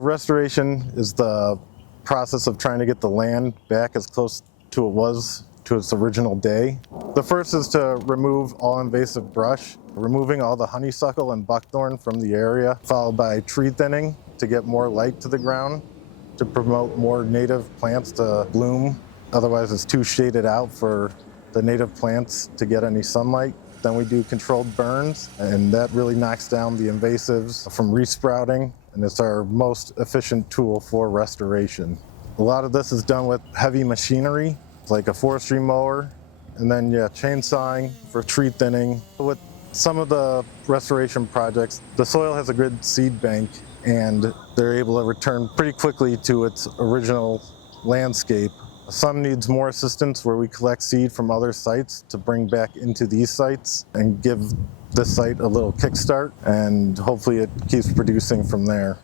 Restoration is the process of trying to get the land back as close to it was to its original day. The first is to remove all invasive brush, removing all the honeysuckle and buckthorn from the area, followed by tree thinning to get more light to the ground, to promote more native plants to bloom. Otherwise it's too shaded out for the native plants to get any sunlight. Then we do controlled burns, and that really knocks down the invasives from resprouting, and it's our most efficient tool for restoration. A lot of this is done with heavy machinery, like a forestry mower, and then chainsawing for tree thinning. With some of the restoration projects, the soil has a good seed bank, and they're able to return pretty quickly to its original landscape. Some needs more assistance, where we collect seed from other sites to bring back into these sites and give this site a little kickstart, and hopefully it keeps producing from there.